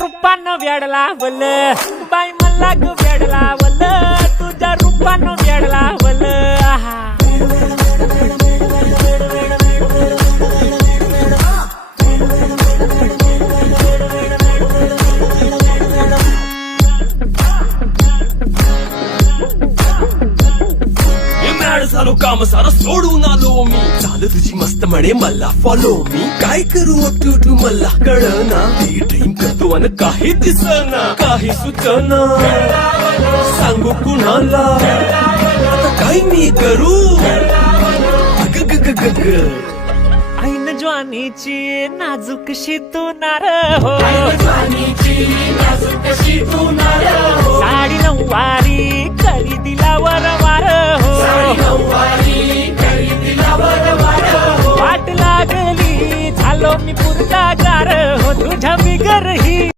रूपानं वेडला वल बाई मला ग वेडला वल तुझ्या रूपानं वेडला वल आहा झालो काम सारा सोडून आलो मी झालं तुझी मस्त म्हणे मला फॉलो मी काय करू तू मला कळना ती ड्रीम करतो आणि काही दिसना काही सुचना सांगू कुणाला आता काय मी करू अग ग ग ग ग ऐन ज्वानीची नाजूकशी तू नार हो साडी नऊवारी करी दिला वरवार हो वाट लागली झालो मी पुरता गार हो तुझ्या बिगर ही